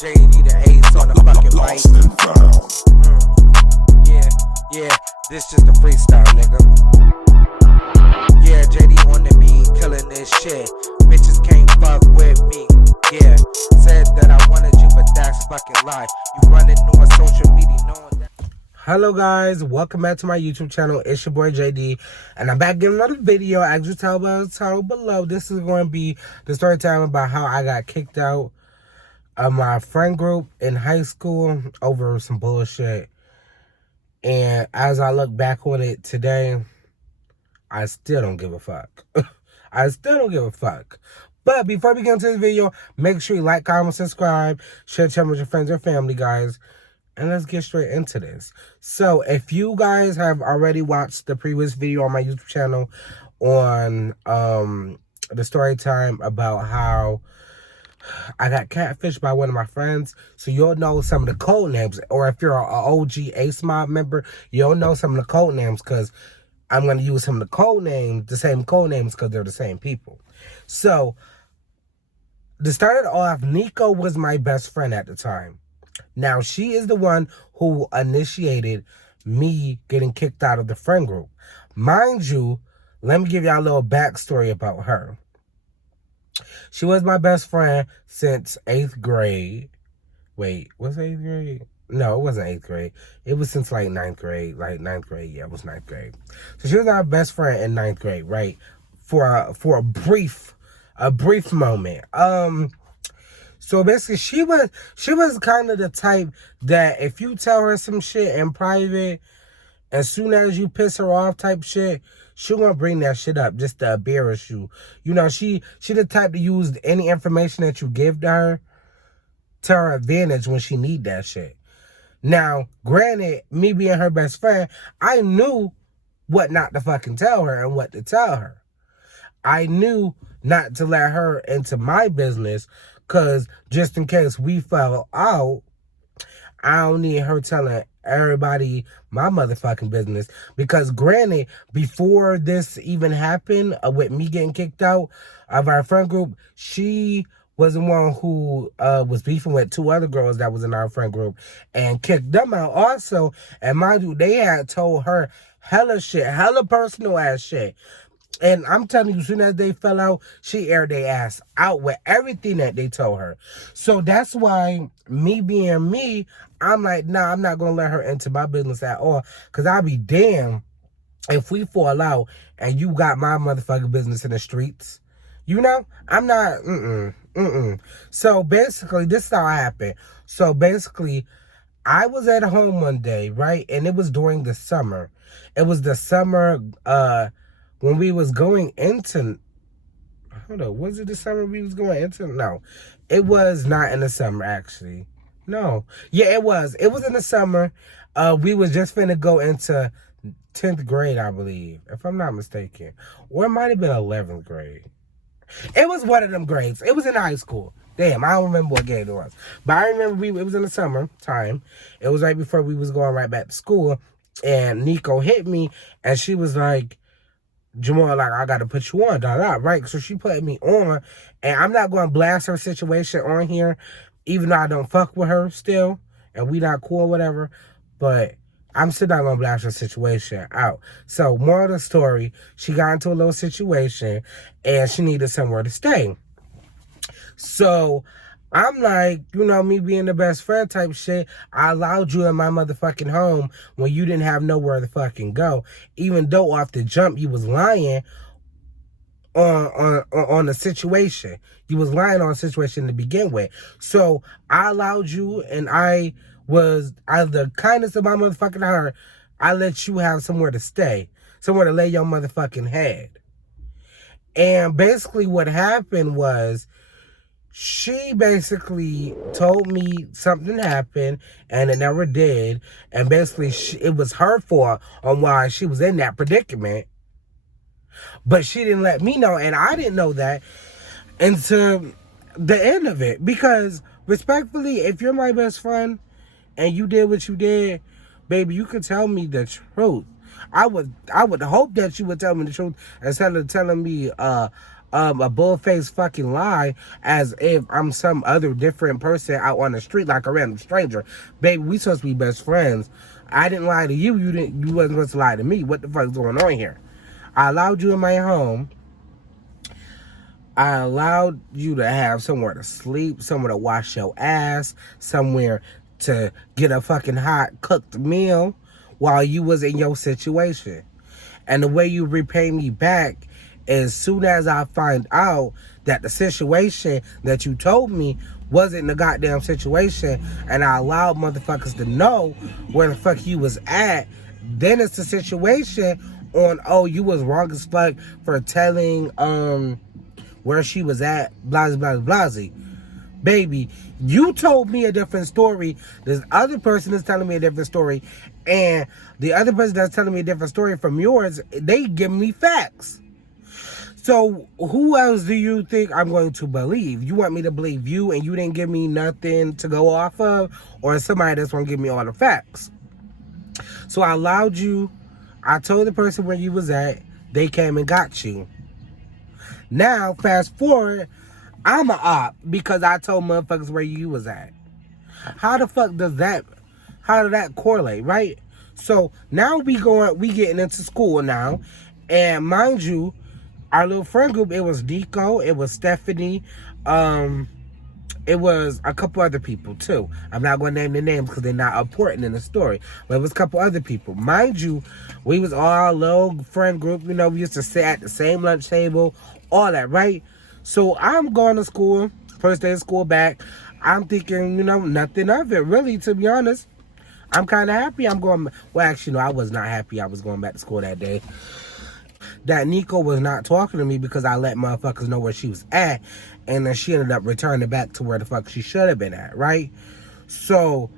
JD the ace on the fucking mic. Yeah, this just a freestyle, nigga. Yeah, JD on the beat, killing this shit. Bitches can't fuck with me. Yeah, said that I wanted you, but that's fucking lie. You running on social media knowing that. Hello guys, welcome back to my YouTube channel. It's your boy JD, and I'm back getting another video. As you tell by the title below, this is going to be the story time about how I got kicked out of my friend group in high school over some bullshit. And as I look back on it today, I still don't give a fuck. I still don't give a fuck. But before we get into this video, make sure you like, comment, subscribe, share it with your friends or family, guys. And let's get straight into this. So, if you guys have already watched the previous video on my YouTube channel on the story time about how I got catfished by one of my friends, so you'll know some of the code names. Or if you're an OG Ace Mob member, you'll know some of the code names, because I'm going to use some of the code names, the same code names, because they're the same people. So, to start it off, Nico was my best friend at the time. Now, she is the one who initiated me getting kicked out of the friend group. Mind you, let me give y'all a little backstory about her. She was my best friend since 8th grade. Wait, was it 8th grade? No, it wasn't 8th grade. It was since like 9th grade. Like 9th grade, yeah, it was 9th grade. So she was our best friend in 9th grade, right? For a brief moment. So basically, she was kind of the type that if you tell her some shit in private, as soon as you piss her off type shit, she gonna bring that shit up just to embarrass you. You know, she the type to use any information that you give to her to her advantage when she need that shit. Now, granted, me being her best friend, I knew what not to fucking tell her and what to tell her. I knew not to let her into my business, because just in case we fell out, I don't need her telling everybody my motherfucking business. Because granted, before this even happened, with me getting kicked out of our friend group, she was the one who was beefing with 2 other girls that was in our friend group and kicked them out also. And mind you, they had told her hella shit, hella personal ass shit. And I'm telling you, as soon as they fell out, she aired their ass out with everything that they told her. So that's why, me being me, I'm like, nah, I'm not going to let her into my business at all. Because I'll be damned if we fall out and you got my motherfucking business in the streets. You know? I'm not, So basically, this is how it happened. So basically, I was at home one day, right? And it was during the summer. It was the summer, when we was going into, hold on, was it the summer we was going into? No, it was not in the summer, actually. No, yeah, it was. It was in the summer. We was just finna go into 10th grade, I believe, if I'm not mistaken. Or it might have been 11th grade. It was one of them grades. It was in high school. Damn, I don't remember what grade it was. But I remember it was in the summer time. It was right before we was going right back to school. And Nico hit me, and she was like, Jamal, like, I gotta put you on, right? So she put me on, and I'm not gonna blast her situation on here, even though I don't fuck with her still, and we not cool or whatever, but I'm still not gonna blast her situation out. So, moral of the story, she got into a little situation, and she needed somewhere to stay. So, I'm like, you know, me being the best friend type shit, I allowed you in my motherfucking home when you didn't have nowhere to fucking go. Even though off the jump you was lying on the situation. You was lying on a situation to begin with. So I allowed you, and I was, out of the kindness of my motherfucking heart, I let you have somewhere to stay. Somewhere to lay your motherfucking head. And basically what happened was, she basically told me something happened, and it never did. And basically, it was her fault on why she was in that predicament. But she didn't let me know, and I didn't know that until the end of it. Because, respectfully, if you're my best friend, and you did what you did, baby, you could tell me the truth. I would hope that you would tell me the truth instead of telling me a bull-faced fucking lie as if I'm some other different person out on the street like a random stranger. Baby, we supposed to be best friends. I didn't lie to you. You wasn't supposed to lie to me. What the fuck is going on here? I allowed you in my home. I allowed you to have somewhere to sleep, somewhere to wash your ass, somewhere to get a fucking hot cooked meal while you was in your situation. And the way you repay me back, as soon as I find out that the situation that you told me wasn't the goddamn situation, and I allowed motherfuckers to know where the fuck you was at, then it's the situation on, oh, you was wrong as fuck for telling where she was at, blah, blah, blah. Baby, you told me a different story. This other person is telling me a different story. And the other person that's telling me a different story from yours, they give me facts. So who else do you think I'm going to believe? You want me to believe you and you didn't give me nothing to go off of? Or somebody that's going to give me all the facts? So I allowed you. I told the person where you was at. They came and got you. Now, fast forward, I'm a op because I told motherfuckers where you was at. How the fuck does that, how did that correlate, right? So now we getting into school now. And mind you, our little friend group, it was Nico, it was Stephanie, it was a couple other people too. I'm not going to name the names because they're not important in the story. But it was a couple other people. Mind you, we was all a little friend group. You know, we used to sit at the same lunch table, all that, right? So I'm going to school, first day of school back. I'm thinking, you know, nothing of it, really, to be honest. I'm kind of happy I'm going, well, actually, no, I was not happy I was going back to school that day. That Nico was not talking to me because I let motherfuckers know where she was at. And then she ended up returning back to where the fuck she should have been at, right? So,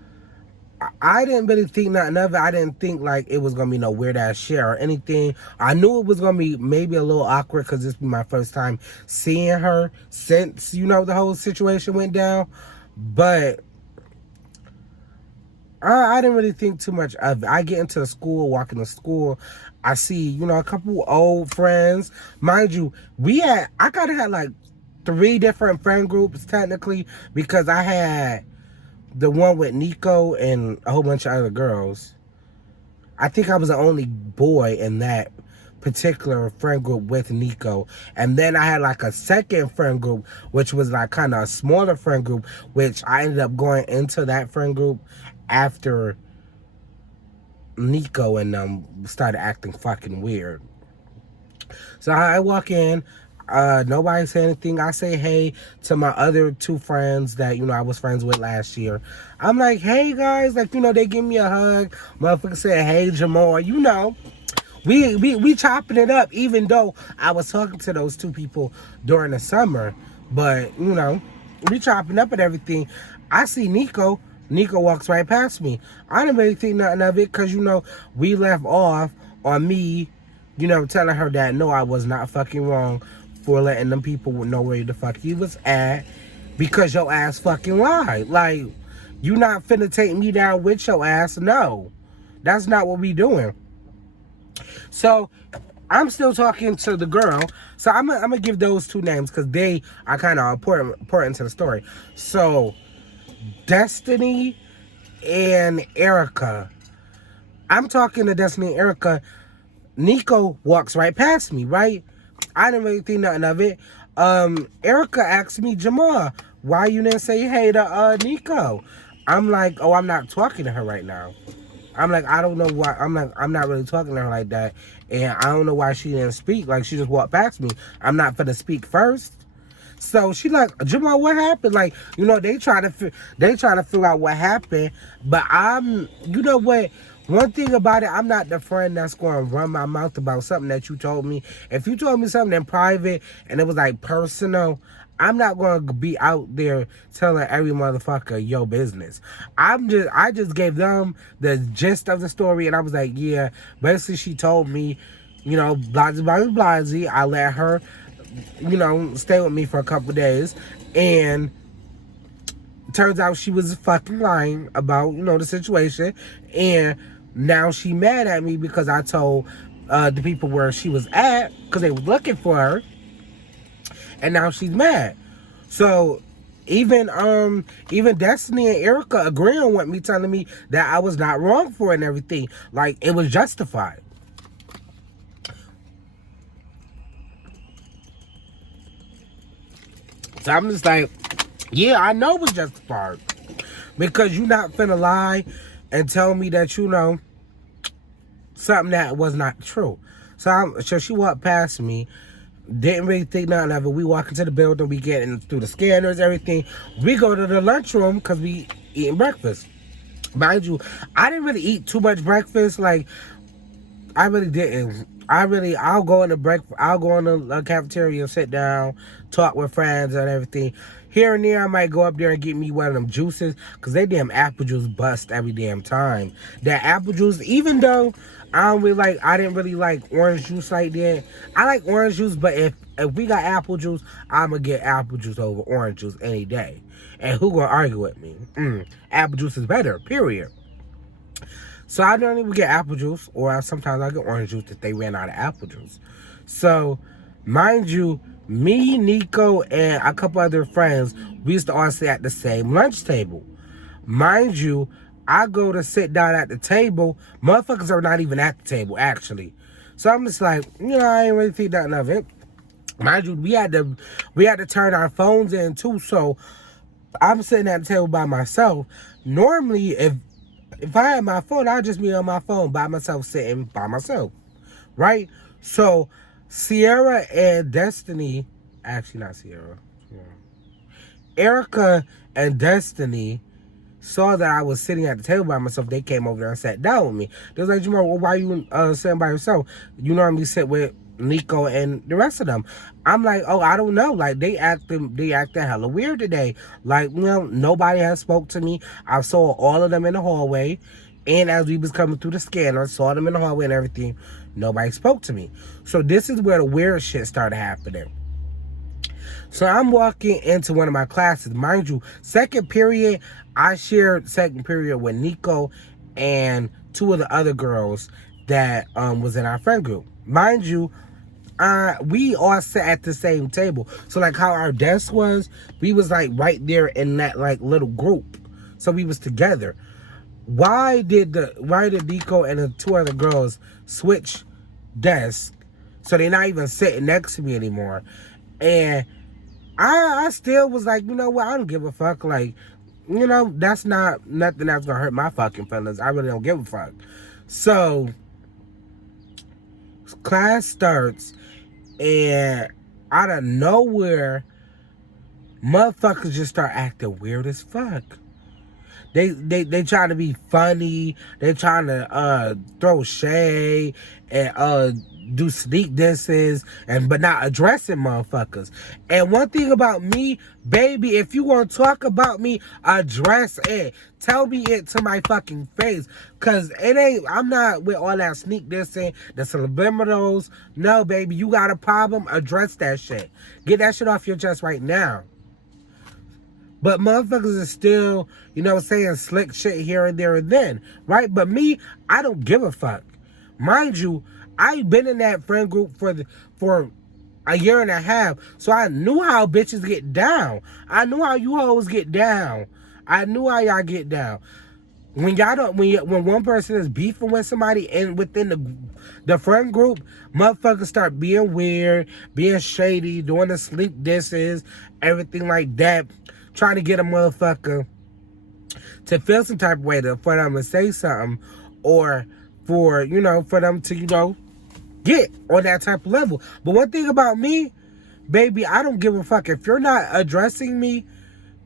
I didn't really think nothing of it. I didn't think like it was going to be no weird ass shit or anything. I knew it was going to be maybe a little awkward because this was my first time seeing her since, you know, the whole situation went down. But I didn't really think too much of it. I get into the school, walking to school. I see, you know, a couple old friends. Mind you, I kind of had like 3 different friend groups technically because I had the one with Nico and a whole bunch of other girls. I think I was the only boy in that particular friend group with Nico. And then I had like a second friend group, which was like kind of a smaller friend group, which I ended up going into that friend group after Nico and started acting fucking weird. So I walk in, nobody say anything. I say hey to my other 2 friends that, you know, I was friends with last year. I'm like, hey guys, like, you know, they give me a hug. Motherfucker said, hey Jamal, you know. We chopping it up, even though I was talking to those 2 people during the summer. But, you know, we chopping up and everything. I see Nico. Nico walks right past me. I didn't really think nothing of it because, you know, we left off on me, you know, telling her that, no, I was not fucking wrong for letting them people know where the fuck he was at because your ass fucking lied. Like, you not finna take me down with your ass. No, that's not what we doing. So, I'm still talking to the girl. So, I'm gonna give those 2 names because they are kind of important to the story. So, Destiny and Erica. I'm talking to Destiny and Erica. Nico walks right past me, right? I didn't really think nothing of it. Erica asked me, Jamal, why you didn't say hey to Nico? I'm like, oh, I'm not talking to her right now. I'm like, I don't know why. I'm not really talking to her like that. And I don't know why she didn't speak. Like, she just walked past me. I'm not finna speak first. So she like, Jamal, what happened? Like, you know, they try to figure out what happened. But you know what? One thing about it, I'm not the friend that's going to run my mouth about something that you told me. If you told me something in private and it was like personal, I'm not going to be out there telling every motherfucker your business. I just gave them the gist of the story and I was like, yeah, basically she told me, you know, blah, blah, blah, blah. I let her, you know, stay with me for a couple days, and turns out she was fucking lying about, you know, the situation, and now she mad at me because I told the people where she was at because they were looking for her. and now she's mad. So even Destiny and Erica agreeing with me, telling me that I was not wrong for it and everything. Like, it was justified. So I'm just like, yeah, I know it was justified. Because you not finna lie and tell me that, you know, something that was not true. So she walked past me, didn't really think nothing of it. We walk into the building, we get in through the scanners, everything. We go to the lunchroom because we eating breakfast. Mind you, I didn't really eat too much breakfast. Like, I really didn't. I'll go in the cafeteria, sit down, talk with friends and everything. Here and there, I might go up there and get me one of them juices, because they damn apple juice bust every damn time. That apple juice, even though I didn't really like orange juice like that. I like orange juice, but if we got apple juice, I'm going to get apple juice over orange juice any day. And who going to argue with me? Apple juice is better, period. So I don't even get apple juice, or sometimes I get orange juice if they ran out of apple juice. So, mind you, me, Nico, and a couple other friends, we used to all sit at the same lunch table. Mind you, I go to sit down at the table, motherfuckers are not even at the table, actually. So I'm just like, I ain't really think nothing of it. Mind you, we had to turn our phones in too, so I'm sitting at the table by myself. Normally, if I had my phone, I'd just be on my phone by myself, sitting by myself, right? So, Sierra and Destiny, actually not Sierra, Erica and Destiny saw that I was sitting at the table by myself. They came over there and sat down with me. They was like, Jamal, well, why you sitting by yourself? You normally sit with Nico and the rest of them. I'm like, oh, I don't know. Like, they acted hella weird today. Like, nobody has spoke to me. I saw all of them in the hallway, and as we was coming through the scanner, saw them in the hallway and everything. Nobody spoke to me. So this is where the weird shit started happening. So I'm walking into one of my classes. Mind you, second period, I shared second period with Nico and two of the other girls that was in our friend group. Mind you, we all sat at the same table. So like how our desk was, we was like right there in that like little group. So we was together. Why did Nico and the two other girls switch desks? So they're not even sitting next to me anymore. And I still was like, you know what, I don't give a fuck. Like, that's not nothing that's gonna hurt my fucking feelings. I really don't give a fuck. So class starts, and out of nowhere, motherfuckers just start acting weird as fuck. They trying to be funny. They trying to throw shade and do sneak disses but not addressing motherfuckers. And one thing about me, baby, if you want to talk about me, address it. Tell me it to my fucking face. Cause I'm not with all that sneak dissing, the subliminals. No, baby, you got a problem, address that shit. Get that shit off your chest right now. But motherfuckers are still, saying slick shit here and there and then, right? But me, I don't give a fuck. Mind you, I've been in that friend group for a year and a half, so I knew how bitches get down. I knew how you always get down. I knew how y'all get down. When one person is beefing with somebody and within the friend group, motherfuckers start being weird, being shady, doing the sleep disses, everything like that, trying to get a motherfucker to feel some type of way for them to say something, or for them to get on that type of level. But one thing about me, baby, I don't give a fuck. If you're not addressing me,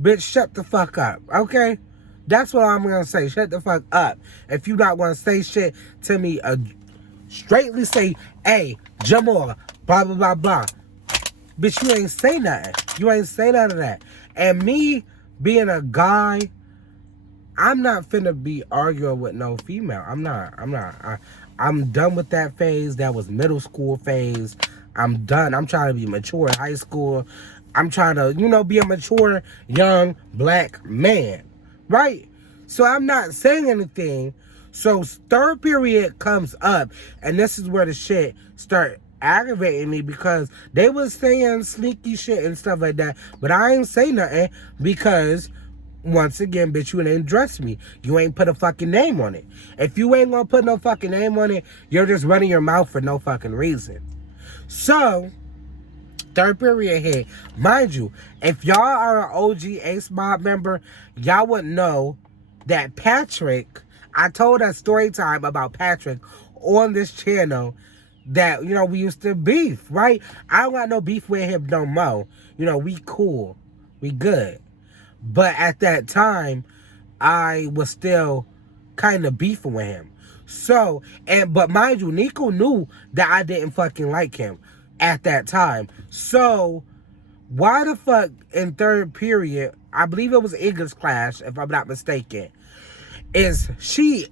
bitch, shut the fuck up, okay? That's what I'm gonna say. Shut the fuck up. If you not gonna say shit to me, straightly say, hey, Jamal, blah, blah, blah, blah. Bitch, you ain't say nothing. You ain't say none of that. And me being a guy, I'm not finna be arguing with no female. I'm not. I'm done with that phase. That was middle school phase. I'm done. I'm trying to be mature in high school. I'm trying to, be a mature, young, black man. Right? So I'm not saying anything. So third period comes up, and this is where the shit start aggravating me because they was saying sneaky shit and stuff like that, but I ain't say nothing because, once again, bitch, you ain't dress me. You ain't put a fucking name on it. If you ain't gonna put no fucking name on it, you're just running your mouth for no fucking reason. So, third period hit. Mind you, if y'all are an OG Ace Mob member, y'all would know that Patrick, I told a story time about Patrick on this channel that, you know, we used to beef, right? I don't got no beef with him no more. You know, we cool. We good. But at that time, I was still kind of beefing with him. So, but mind you, Nico knew that I didn't fucking like him at that time. So, why the fuck in third period, I believe it was English class, if I'm not mistaken, is she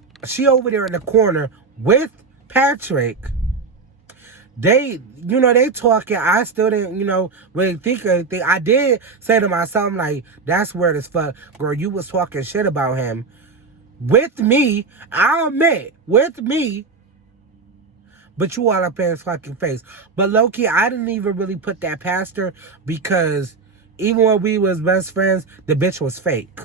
over there in the corner with Patrick. They, you know, they talking. I still didn't, you know, really think of anything. I did say to myself, I'm like, that's weird as fuck. Girl, you was talking shit about him. With me, I'll admit, with me. But you all up in his fucking face. But low-key, I didn't even really put that past her because even when we was best friends, the bitch was fake.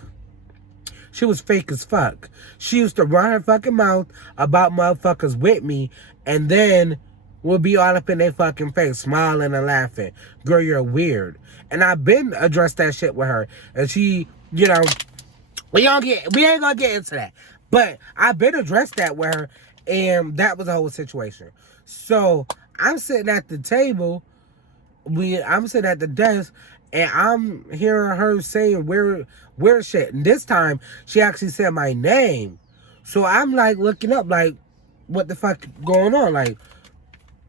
She was fake as fuck. She used to run her fucking mouth about motherfuckers with me and then would be all up in their fucking face, smiling and laughing. Girl, you're weird. And I've been addressed that shit with her. And she, you know, we ain't gonna get into that. But I've been addressed that with her, and that was the whole situation. So I'm sitting at the table, I'm sitting at the desk, and I'm hearing her saying weird shit. And this time, she actually said my name. So I'm like looking up, like, what the fuck going on? Like,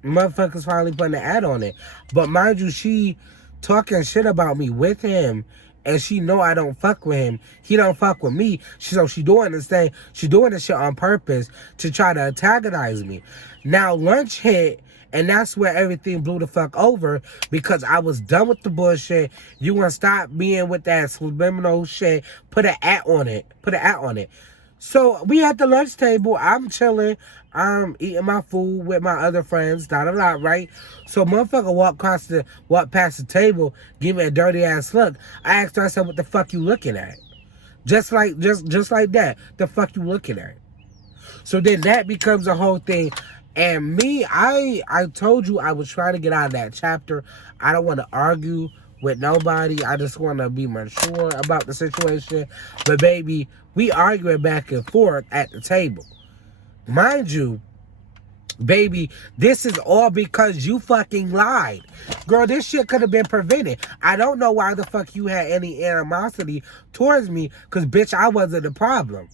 motherfuckers finally putting an ad on it. But mind you, she talking shit about me with him, and she know I don't fuck with him. He don't fuck with me. So she doing this thing. She doing this shit on purpose to try to antagonize me. Now lunch hit, and that's where everything blew the fuck over because I was done with the bullshit. You want to stop being with that subliminal shit. Put an at on it. Put an at on it. So we at the lunch table. I'm chilling. I'm eating my food with my other friends. Right? So motherfucker walk past the table, give me a dirty ass look. I asked her, I said, "What the fuck you looking at?" Just like that. The fuck you looking at? So then that becomes a whole thing. And me, I told you I was trying to get out of that chapter. I don't want to argue with nobody. I just want to be mature about the situation. But baby, we arguing back and forth at the table. Mind you, baby, this is all because you fucking lied. Girl, this shit could have been prevented. I don't know why the fuck you had any animosity towards me, because bitch, I wasn't the problem.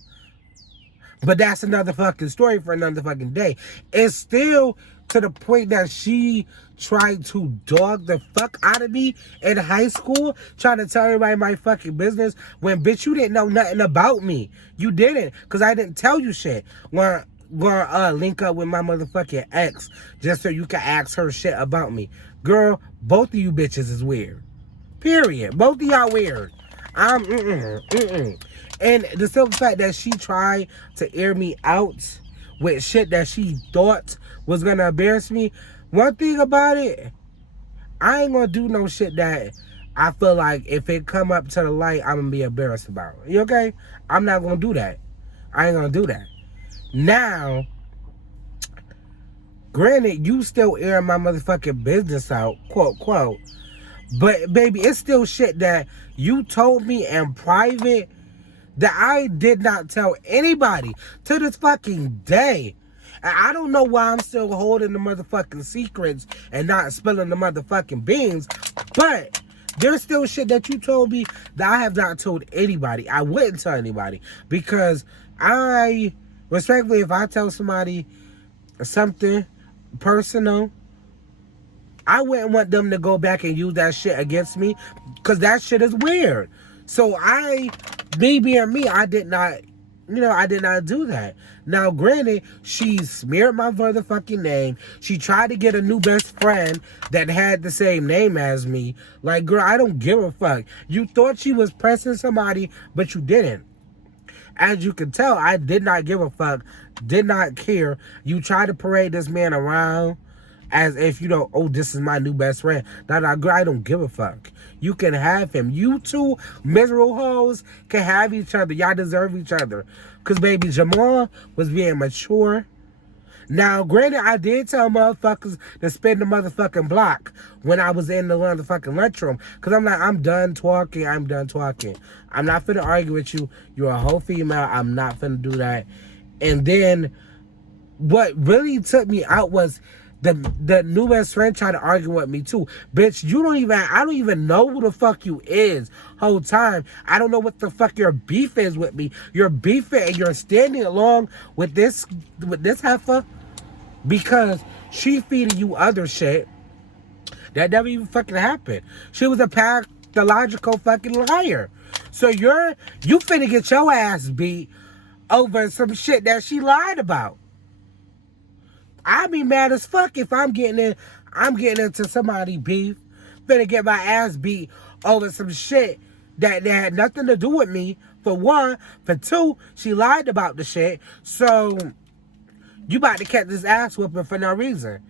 But that's another fucking story for another fucking day. It's still to the point that she tried to dog the fuck out of me in high school, trying to tell everybody my fucking business, when bitch, you didn't know nothing about me. You didn't, because I didn't tell you shit. Gonna link up with my motherfucking ex just so you can ask her shit about me. Girl, both of you bitches is weird. Period. Both of y'all weird. And the simple fact that she tried to air me out with shit that she thought was gonna embarrass me. One thing about it, I ain't gonna do no shit that I feel like if it come up to the light, I'm gonna be embarrassed about. You okay? I'm not gonna do that. I ain't gonna do that. Now, granted, you still air my motherfucking business out, quote, quote. But, baby, it's still shit that you told me in private that I did not tell anybody to this fucking day. And I don't know why I'm still holding the motherfucking secrets and not spilling the motherfucking beans. But there's still shit that you told me that I have not told anybody. I wouldn't tell anybody. Because respectfully, if I tell somebody something personal, I wouldn't want them to go back and use that shit against me, because that shit is weird. So me being me, I did not do that. Now, granted, she smeared my motherfucking name. She tried to get a new best friend that had the same name as me. Like, girl, I don't give a fuck. You thought she was pressing somebody, but you didn't. As you can tell, I did not give a fuck, did not care. You tried to parade this man around as if, oh, this is my new best friend. Nah, girl, I don't give a fuck. You can have him. You two miserable hoes can have each other. Y'all deserve each other. Because, baby, Jamal was being mature. Now, granted, I did tell motherfuckers to spin the motherfucking block when I was in the motherfucking lunchroom. Because I'm like, I'm done talking. I'm done talking. I'm not finna argue with you. You're a whole female. I'm not finna do that. And then what really took me out was the new best friend tried to argue with me too. Bitch, I don't even know who the fuck you is whole time. I don't know what the fuck your beef is with me. You're beefing and you're standing along with this heifer because she feeding you other shit that never even fucking happened. She was a pathological fucking liar. So you finna get your ass beat over some shit that she lied about. I'd be mad as fuck if I'm getting into somebody beef, finna get my ass beat over some shit that had nothing to do with me, for one. For two, she lied about the shit. So you about to catch this ass whooping for no reason.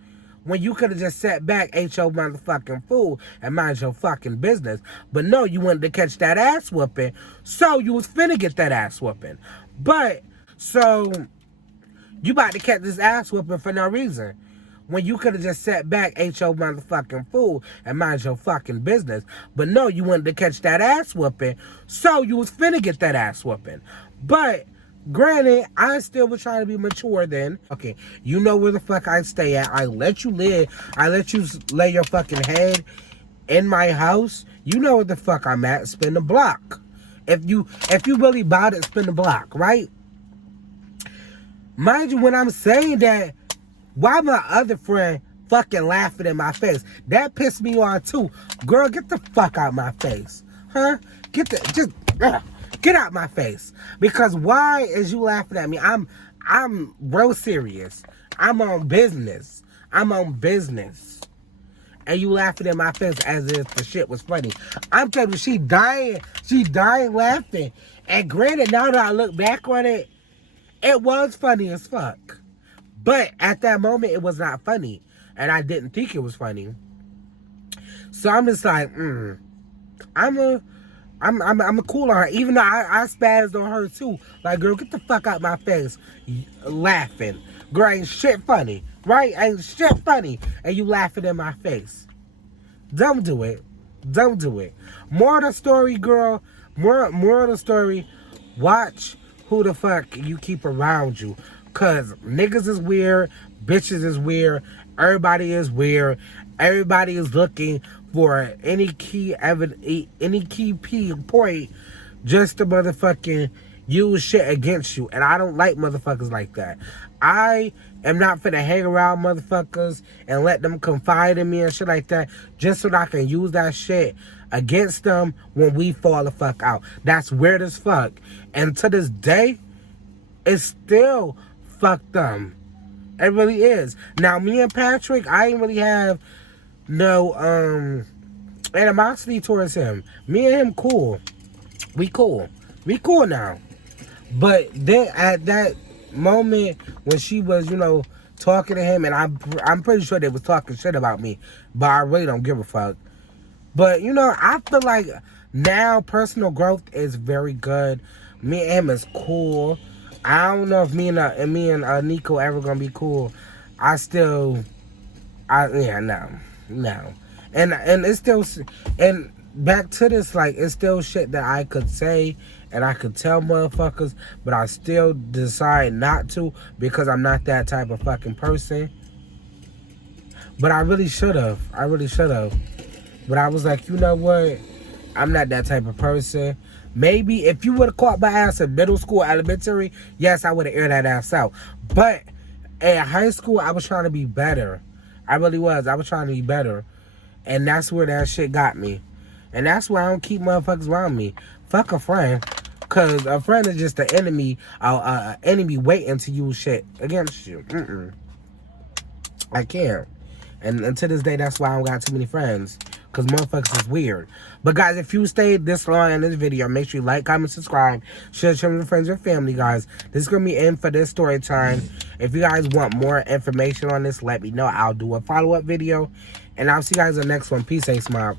When you could have just sat back, ate your motherfucking food, and mind your fucking business. But no, you wanted to catch that ass whooping, so you was finna get that ass whooping. But, so you about to catch this ass whooping for no reason. When you could have just sat back, ate your motherfucking food, and mind your fucking business. But no, you wanted to catch that ass whooping, so you was finna get that ass whooping. But, granted, I still was trying to be mature then. Okay, you know where the fuck I stay at. I let you live. I let you lay your fucking head in my house. You know where the fuck I'm at. Spin the block. If you really bought it, spin the block, right? Mind you, when I'm saying that, why my other friend fucking laughing in my face? That pissed me off too. Girl, get the fuck out my face. Huh? Get out my face. Because why is you laughing at me? I'm real serious. I'm on business. And you laughing in my face as if the shit was funny. I'm telling you, she dying laughing. And granted, now that I look back on it, it was funny as fuck. But at that moment, it was not funny. And I didn't think it was funny. So I'm just like, I'm a cool on her. Even though I spazzed on her too. Like, girl, get the fuck out my face. Laughing. Girl, ain't shit funny. Right? Ain't shit funny. And you laughing in my face. Don't do it. Don't do it. More of the story, girl. More of the story. Watch who the fuck you keep around you. Cause niggas is weird. Bitches is weird. Everybody is weird. Everybody is looking for any key point just to motherfucking use shit against you. And I don't like motherfuckers like that. I am not finna hang around motherfuckers and let them confide in me and shit like that just so that I can use that shit against them when we fall the fuck out. That's weird as fuck. And to this day, it's still fucked them. It really is. Now, me and Patrick, I ain't really have no animosity towards him. Me and him cool. We cool now. But then at that moment when she was, talking to him, and I'm pretty sure they was talking shit about me, but I really don't give a fuck. But I feel like now personal growth is very good. Me and him is cool. I don't know if me and Nico ever gonna be cool. No. And it's still, and back to this, like, it's still shit that I could say and I could tell motherfuckers, but I still decide not to because I'm not that type of fucking person. But I really should have. But I was like, you know what? I'm not that type of person. Maybe if you would have caught my ass in middle school, elementary, yes, I would have aired that ass out. But in high school, I was trying to be better. I really was. I was trying to be better. And that's where that shit got me. And that's why I don't keep motherfuckers around me. Fuck a friend. Because a friend is just an enemy waiting to use shit against you. I can't. And to this day, that's why I don't got too many friends because motherfuckers is weird. But guys, if you stayed this long in this video, make sure you like, comment, subscribe, share with your friends and family, guys. This is going to be in for this story time. If you guys want more information on this, let me know. I'll do a follow-up video. And I'll see you guys in the next one. Peace, ain't smile.